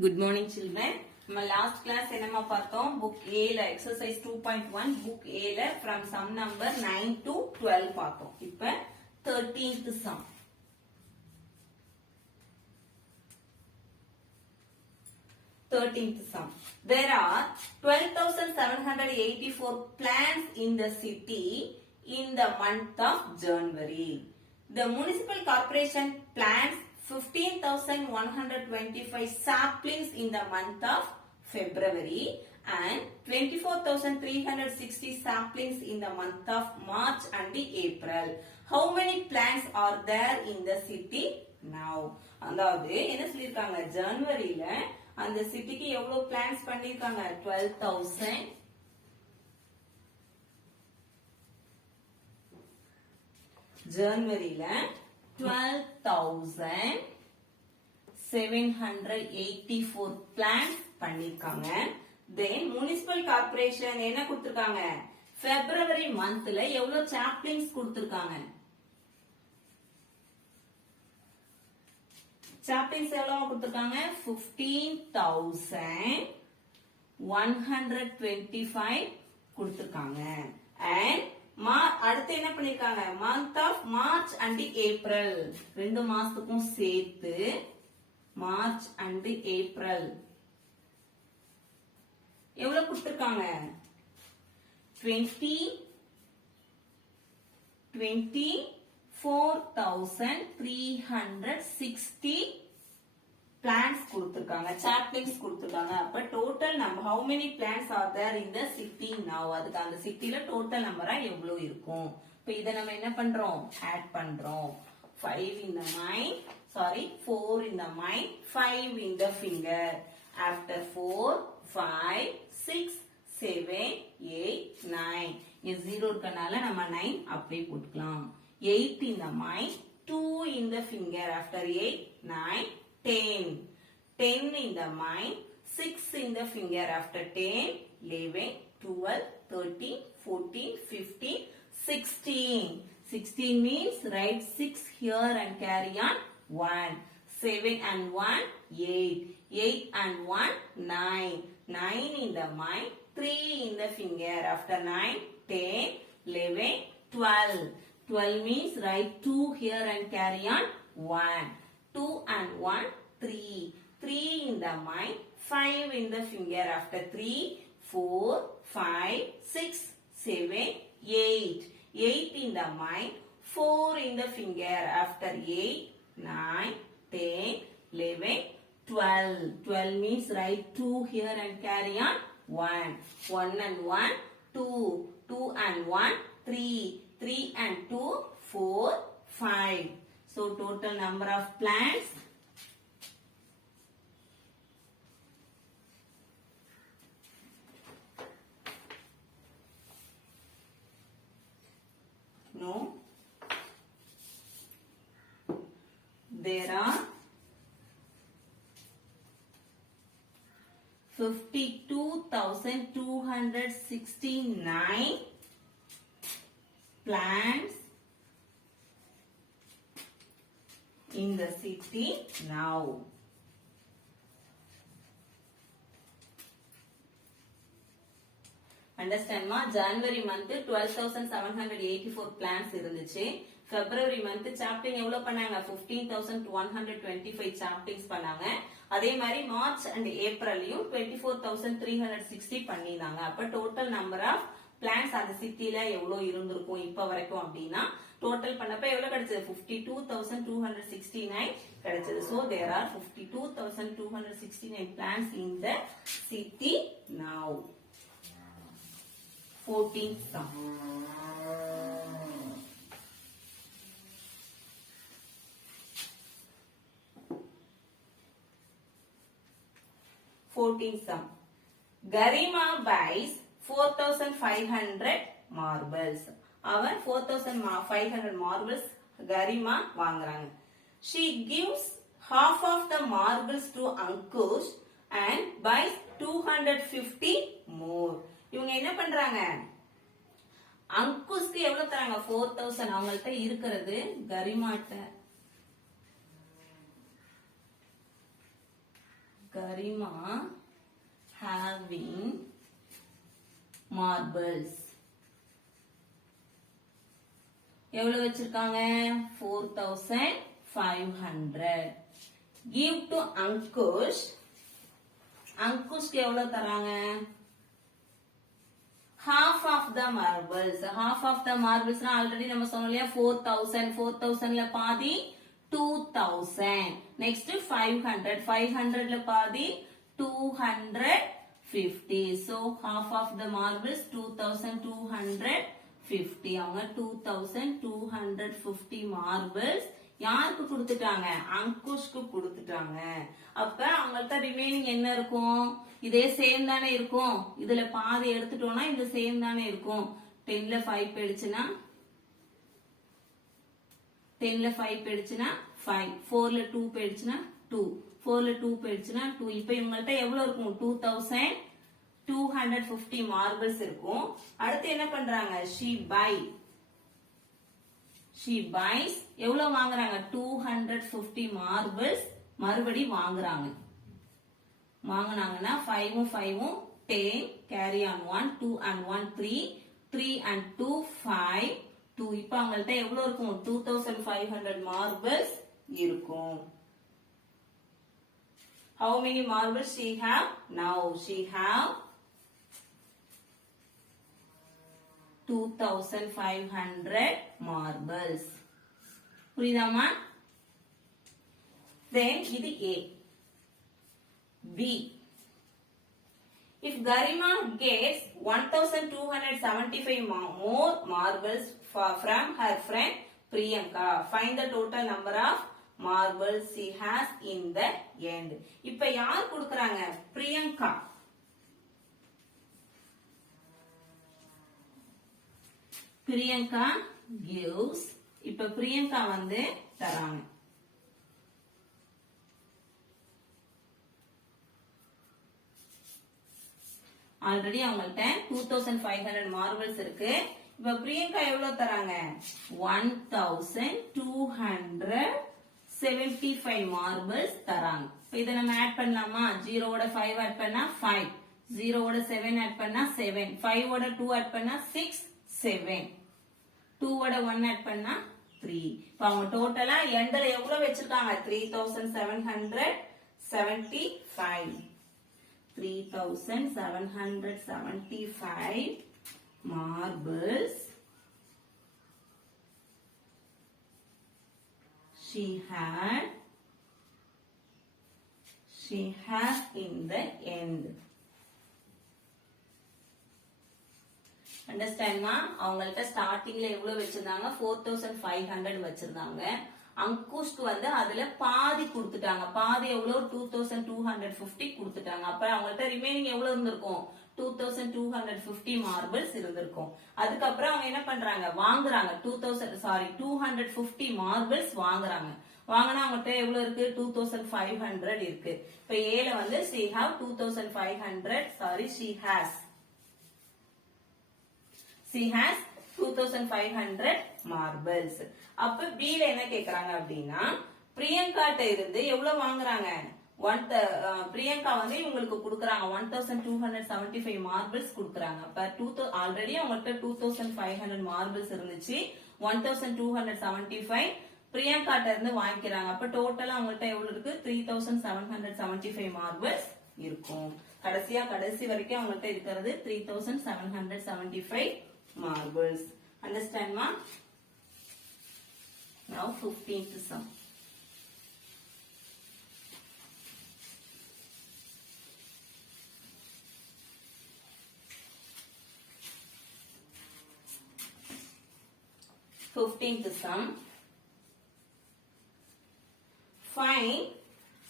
Good morning children. நம்ம last class என்னமா பார்த்தோம் book A ல exercise 2.1 book A ல from sum number 9 to 12 பார்த்தோம். இப்ப 13th sum. 13th sum. There are 12,784 plants in the city in the month of January. The municipal corporation plants 15,125 saplings in the month of February and 24,360 saplings in the month of March and April. How many plants are there in the city now? அதாவது என்ன சொல்லிருக்காங்க ஜனவரியில அந்த சிட்டிக்கு எவ்வளவு பிளான்ஸ் பண்ணிருக்காங்க 12,000 ஜனவரியில 12,784 plants பண்ணிருக்காங்க. Then municipal corporation என்ன கொடுத்திருக்காங்க February monthல எவ்வளவு saplings கொடுத்திருக்காங்க saplings எவ்வளவு கொடுத்திருக்காங்க 15,125 கொடுத்திருக்காங்க. And அடுத்து என்ன பண்ணிருக்காங்க month of March and April ரெண்டு மாசத்துக்கும் சேர்த்து March and April எவ்வளவு கொடுத்திருக்காங்க 24,360 plants கொடுத்திருக்காங்க saplings கொடுத்திருக்காங்க. அப்ப total number how many plants are there in the city now அதுக்கு அந்த சிட்டில total நம்பரா எவ்வளவு இருக்கும். இப்ப இத நம்ம என்ன பண்றோம் ஆட் பண்றோம் 5 in the mind 4 in the mind 5 in the finger. After 4 5 6 7 8 9 இங்க 0 இருக்கனால நம்ம 9 அப்படியே போட்டுக்கலாம். 8 in the mind 2 in the finger. After 8 9 10 in the mind 6 in the finger. After 10 11 12 13 14 15 16 means write 6 here and carry on 1 7 and 1 8 and 1 9 in the mind 3 in the finger. After 9 10 11 12 means write 2 here and carry on 1 2 and 1 3 in the mind 5 in the finger. After 3 4 5 6 7 8 in the mind 4 in the finger. After 8 9 10 11 12 means write 2 here and carry on 1 and 1 2 and 1 3 and 2 4 5. So total number of plants there are 52,269 plants in the city now. Understand ma? January month 12,784 plants இருந்துச்சு. February month sampling எவ்வளவு பண்ணாங்க 15,125 saplings பண்ணாங்க. அதே மாதிரி March and Aprilலையும் 24,360 பண்ணினாங்க. அப்ப total number of plants அந்த சிட்டில எவ்வளவு இருந்திருக்கும் இப்ப வரைக்கும் அப்படினா total பண்ணப்ப எவ்வளவு கிடைச்சது 52,269 கிடைச்சது. So there are 52,269 plants in the city now. 14th sum. Garima buys 4,500 marbles. அவன் 4,500 marbles Garima வாங்குறாங்க. She gives half of the marbles to Ankush and buys 250 more. இவங்க என்ன பண்றாங்க அங்குஷ்க்கு எவ்வளவு தராங்க 4,000 அவங்கள்ட்ட இருக்கிறது கரிமாட்ட Garima having marbles. எவ்வளவு வச்சிருக்காங்க 4500. Give to Ankush. அங்குஷ்க்கு எவ்வளவு தராங்க half of the marbles. Half of the marbles already நம்ம சொன்னோம் இல்லையா 4000. 4000ல பாதி 2000. Next 500. 500ல பாதி 250. So half of the marbles 2250. அவங்க 2250 marbles யாருக்கு கொடுத்துட்டாங்க அங்குஷ்க்கு கொடுத்துட்டாங்க. அப்ப அவங்கள்ட்ட ரிமைனிங் என்ன இருக்கும் இதே சேம் தானே இருக்கும். இதுல பாதி எடுத்துட்டோம்னா இந்த சேம் தானே இருக்கும். 10ல 5 போயிடுச்சுன்னா 10ல 5 போயிடுச்சுன்னா 5. 4ல 2 போயிடுச்சுன்னா 2. 4ல 2 போயிடுச்சுன்னா 2. இப்ப இவங்கள்ட்ட எவ்வளவு இருக்கும் 2250 மார்பிள்ஸ் இருக்கும். அடுத்து என்ன பண்றாங்க she buys எவ்வளவு வாங்குறாங்க 250 மார்பிள்ஸ் மறுபடி வாங்குறாங்க. வாங்குனாங்கன்னா 5 5 10 carry on 1 2 and 1 3 3 and 2 5 2. இப்ப அவங்கள்ட்ட எவ்வளவு இருக்கும் 2500 மார்பிள்ஸ் இருக்கும். How many marbles she have? Now she have 2500 marbles. புரியுதாமா? Then இது A. B. If Garima gets 1275 more marbles from her friend Priyanka, find the total number of marbles she has in the end. இப்ப யார் கொடுக்கறாங்க பிரியங்கா. பிரியங்கா gives. இப்ப பிரியங்கா வந்து தராங்க. ஆல்ரெடி அவங்கள்ட்ட 2500 மார்பிள்ஸ் இருக்கு. இப்ப பிரியங்கா எவ்வளவு தராங்க 1275 மார்பிள்ஸ் தராங்க. இப்ப இத நம்ம ஆட் பண்ணலாமா 0 ஓட 5 ஆட் பண்ணா 5, 0 ஓட 7 ஆட் பண்ணா 7, 5 ஓட 2 ஆட் பண்ணா 6 7, 2 ஓட 1 ஆட் பண்ணா 3. இப்ப அவங்க டோட்டலா எண்ட்ல எவ்வளவு வச்சிருக்காங்க 3775. 3775 marbles she has in the end. அண்டர்ஸ்டாண்ட்மா? அவங்கள்ட்ட ஸ்டார்டிங்ல எவ்வளவு வச்சிருந்தாங்க 4500 வச்சிருந்தாங்க. அங்குஷ்க்கு வந்து அதுல பாதி கொடுத்துட்டாங்க. பாதி எவ்வளவு 2250 கொடுத்துட்டாங்க. அப்ப அவங்கள்ட்ட ரிமைனிங் எவ்வளவு இருந்திருக்கும் 2250 மார்பிள்ஸ் இருந்திருக்கும். அதுக்கப்புறம் அவங்க என்ன பண்றாங்க வாங்குறாங்க 250 மார்பிள்ஸ் வாங்குறாங்க. வாங்கினா அவங்கள்ட்ட எவ்வளவு இருக்கு 2500 இருக்கு. இப்ப ஏல வந்து she has 2500 marbles. அப்ப B ல என்ன கேக்குறாங்க அப்படின்னா பிரியங்காட்ட இருந்து எவ்வளவு வாங்குறாங்க பிரியங்கா வந்து இவங்களுக்கு கொடுக்கறாங்க 1275 மார்பிள்ஸ் கொடுக்கறாங்க. அப்ப ஆல்ரெடி அவங்கள்ட்ட 2500 மார்பிள்ஸ் இருந்துச்சு. 1275 பிரியங்காட்ட இருந்து வாங்கிக்கிறாங்க. அப்ப டோட்டலா அவங்கள்ட்ட எவ்வளவு இருக்கு 3775 மார்பிள்ஸ் இருக்கும். கடைசி வரைக்கும் அவங்கள்ட்ட இருக்கிறது 3775 marbles. Understand ma? Now 15th sum. Find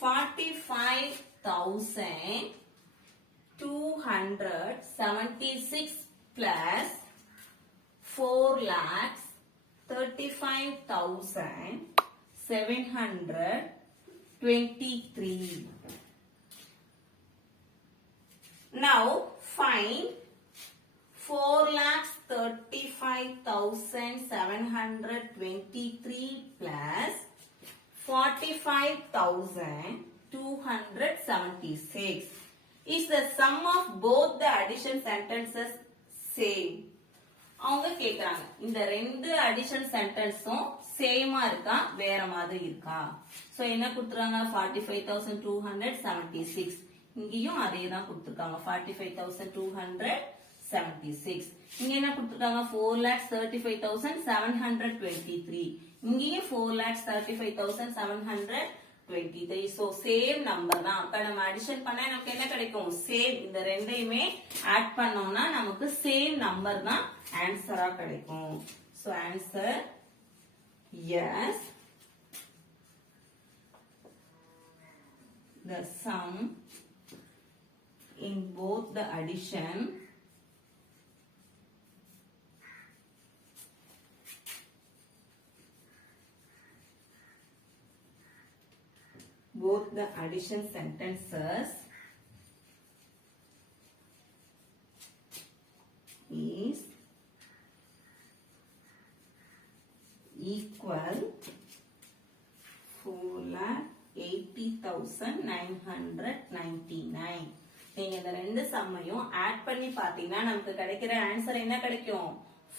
45,276 plus 4,35,723. Now find 4,35,723 plus 45,000 276. Is the sum of both the addition sentences same? அவங்க கேக்குறாங்க இந்த ரெண்டு அடிஷன் சென்டென்ஸும் சேமா இருக்கா வேற மாதிரி இருக்கா. சோ என்ன கொடுத்துறாங்க 45,276. இங்கேயும் அதே தான் கொடுத்திருக்காங்க 45,276. இங்க என்ன கொடுத்திருக்காங்க 4,35,723. இங்கேயும் 4,35,723. சோ சேம் நம்பர் தான். அப்ப நம்ம அடிஷன் பண்ணா நமக்கு என்ன கிடைக்கும் சேம். இந்த ரெண்டையுமே ஆட் பண்ணோம்னா நமக்கு சேம் நம்பர் தான் ஆன்சரா கிடைக்கும். So answer is. The sum in both the addition sentences is equal 4,80,999. நீங்க இந்த ரெண்டு சம்மையும் ஆட் பண்ணி பாத்தீங்கன்னா நமக்கு கிடைக்கிற ஆன்சர் என்ன கிடைக்கும்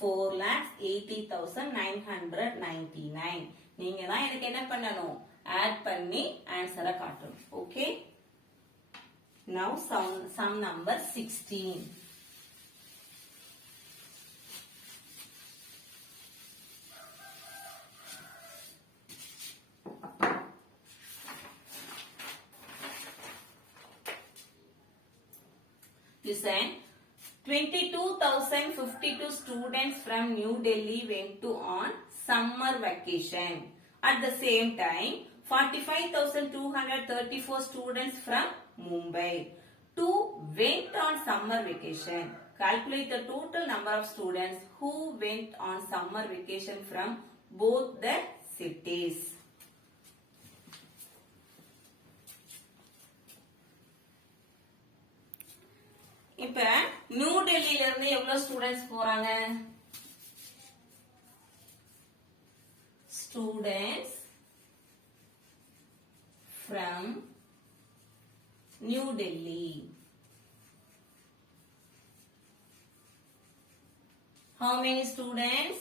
4,80,999. நீங்க தான் எனக்கு என்ன பண்ணணும் ஆட் பண்ணி ஆன்சரை காட்டணும். ஓகே. Now sum number 16. Listen, 22,052 students from New Delhi went to on summer vacation. At the same time, 45,234 students from Mumbai too went on summer vacation. Calculate the total number of students who went on summer vacation from both the cities. இப்ப நியூ டெல்லியில இருந்து எவ்வளவு ஸ்டூடெண்ட்ஸ் போறாங்க students from New Delhi. How many students?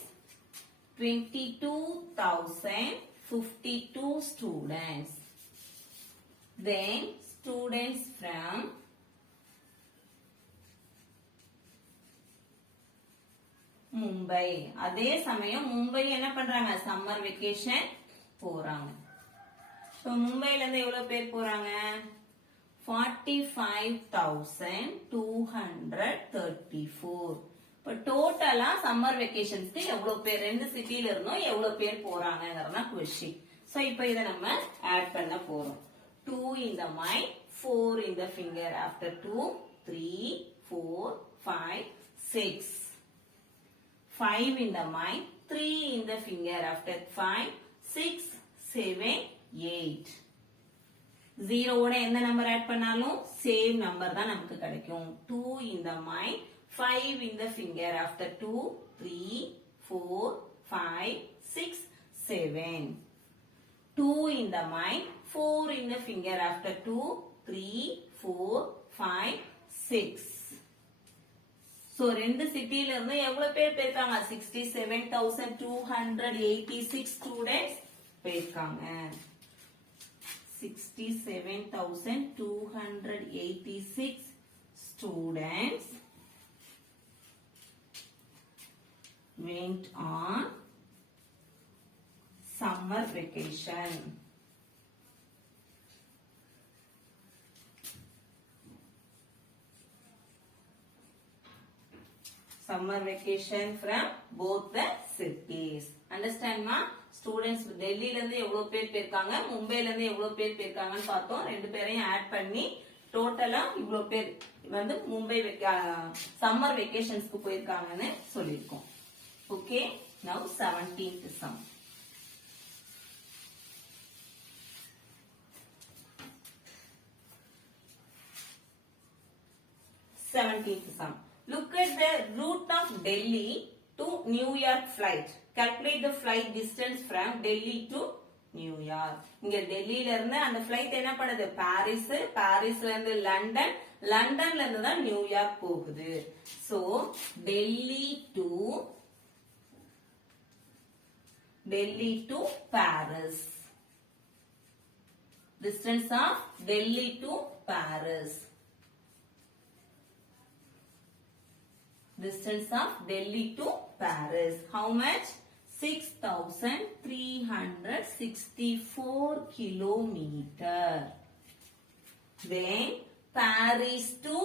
22,052 students. Then students from Mumbai. அதே சமயம் மும்பை என்ன பண்றாங்க summer vacation போறாங்க. சோ மும்பைல இருந்து எவ்வளவு பேர் போறாங்க 45,234. இப்ப டோட்டலா சம்மர் வெக்கேஷன்ஸ்க்கு எவ்வளவு பேர் ரெண்டு சிட்டில இருந்தும் எவ்வளவு பேர் போறாங்கங்கறத क्वेश्चन. சோ இப்போ இத நம்ம ஆட் பண்ண போறோம். 2 in the mind, 4 in the finger. After 2, 3, 4, 5, 6. 5 in the mind, 3 in the finger. After 5, 6, 7, 8. 0 ஓட எந்த நம்பர் ஆட் பண்ணாலும் சேம் நம்பர் தான் நமக்கு கிடைக்கும். 2 in the mind, 5 in the finger. After 2, 3, 4, 5, 6, 7. 2 in the mind, 4 in the finger. After 2, 3, 4, 5, 6. So, ரெண்டு சிட்டில இருந்து எவ்வளவு பேர் போயிருக்காங்க 67,286 ஸ்டூடண்ட்ஸ் போயிருக்காங்க. 67,286 students went on summer vacation. Summer vacation from both the cities. Understand ma? Students டெல்லில இருந்து எவ்வளவு பேர் போயிருக்காங்க மும்பைல இருந்து எவ்வளவு பேர் போயிருக்காங்கன்னு பார்த்தோம். ரெண்டு பேரையும் ஆட் பண்ணி டோட்டலா இவ்வளவு பேர் வந்து மும்பை சம்மர் வெக்கேஷன்ஸ்க்கு போயிருக்காங்கன்னு சொல்லியிருக்கோம். Okay. Now 17th sum. Look at the route of Delhi to New York flight. Calculate the flight distance from Delhi to New York. இங்க டெல்லியில இருந்து அந்த பிளைட் என்ன பண்ணுது பாரிஸ், பாரிஸ்ல இருந்து லண்டன், லண்டன்ல இருந்து தான் நியூயார்க் போகுது. சோ Delhi to Paris. Distance of Delhi to Paris. Distance of Delhi to Paris. How much? 6,364 kilometer. Then Paris to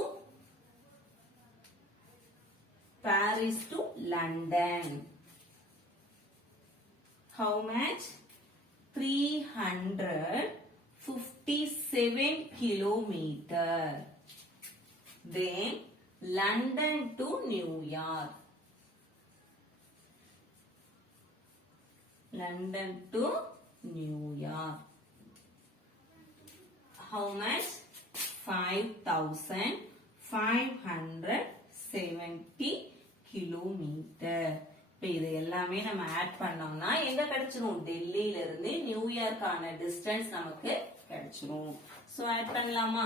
London. How much? 357 kilometer. Then London to New York. London to New York. How much? 5,570 kilometer. இது எல்லாமே நம்ம ஆட் பண்ணோம்னா எங்க கிடைச்சிரும்? டெல்லியில இருந்து நியூயார்க்கான டிஸ்டன்ஸ் நமக்கு கிடைச்சிரும். சோ ஆட் பண்ணலாமா?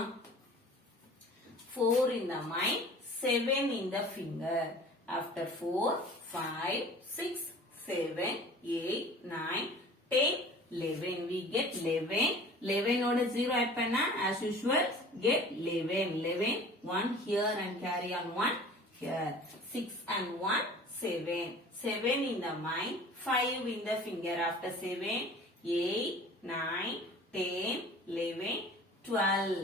4 in the mind, 7 in the finger. After 4, 5, 6, 7, 8, 9, 10, 11. We get 11. 11 oda 0 add panna as usual get 11. 11. 1 here and carry on 1 here. 6 and 1, 7. 7 in the mind, 5 in the finger. After 7, 8, 9, 10, 11, 12.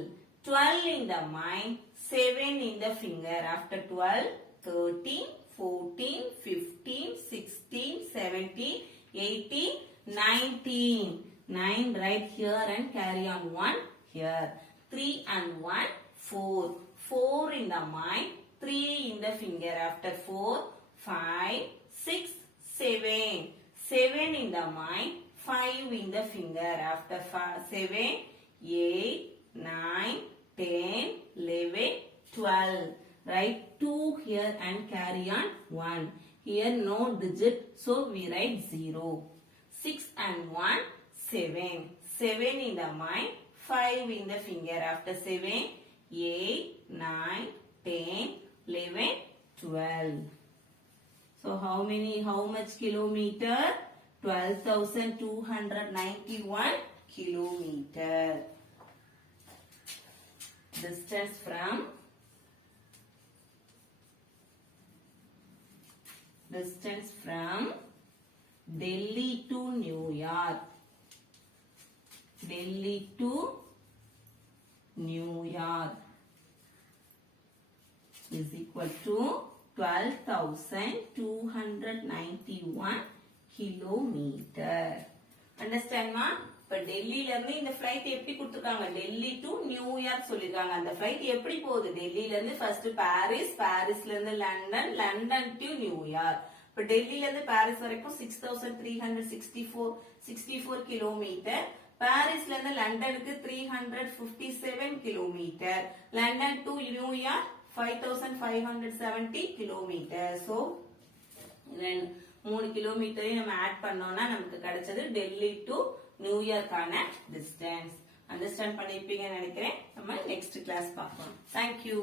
12 in the mind, 7 in the finger. After 12, 13, 14, 15, 16, 17, 18, 19. 9 right here and carry on 1 here. 3 and 1, 4. 4 in the mind, 3 in the finger. After 4, 5, 6, 7. 7 in the mind, 5 in the finger. After 7, 8, 9, 10, 11, 12. Write 2 here and carry on 1. Here no digit, so we write 0. 6 and 1, 7. 7 in the mind, 5 in the finger. After 7, 8, 9, 10, 11, 12. So how much kilometer? 12,291 kilometer. Distance from Delhi to New York. Delhi to New York is equal to 12,291 kilometer. Understand ma? இப்ப டெல்லியில இருந்து இந்த ஃளைட் எப்படி கொடுத்திருக்காங்க? Delhi to New York சொல்லிருக்காங்க. அந்த ஃளைட் எப்படி போகுது? டெல்லியில இருந்து ஃபர்ஸ்ட் பாரிஸ், பாரிஸ்ல இருந்து லண்டன், லண்டன் டு நியூயார்க். இப்ப டெல்லியில இருந்து பாரிஸ் வரைக்கும் 6,364 கிலோமீட்டர். பாரிஸ்ல இருந்து லண்டனுக்கு 357 kilometre. London to New York 5,570 kilometre. So 3 கிலோமீட்டரையும் நம்ம ஆட் பண்ணோம்னா நமக்கு கிடைச்சது டெல்லி டு நியூயார்க்கான டிஸ்டன்ஸ். அண்டர்ஸ்டாண்ட் பண்ணிருப்பீங்கன்னு நினைக்கிறேன். நம்ம நெக்ஸ்ட் கிளாஸ் பார்ப்போம். தேங்க்யூ.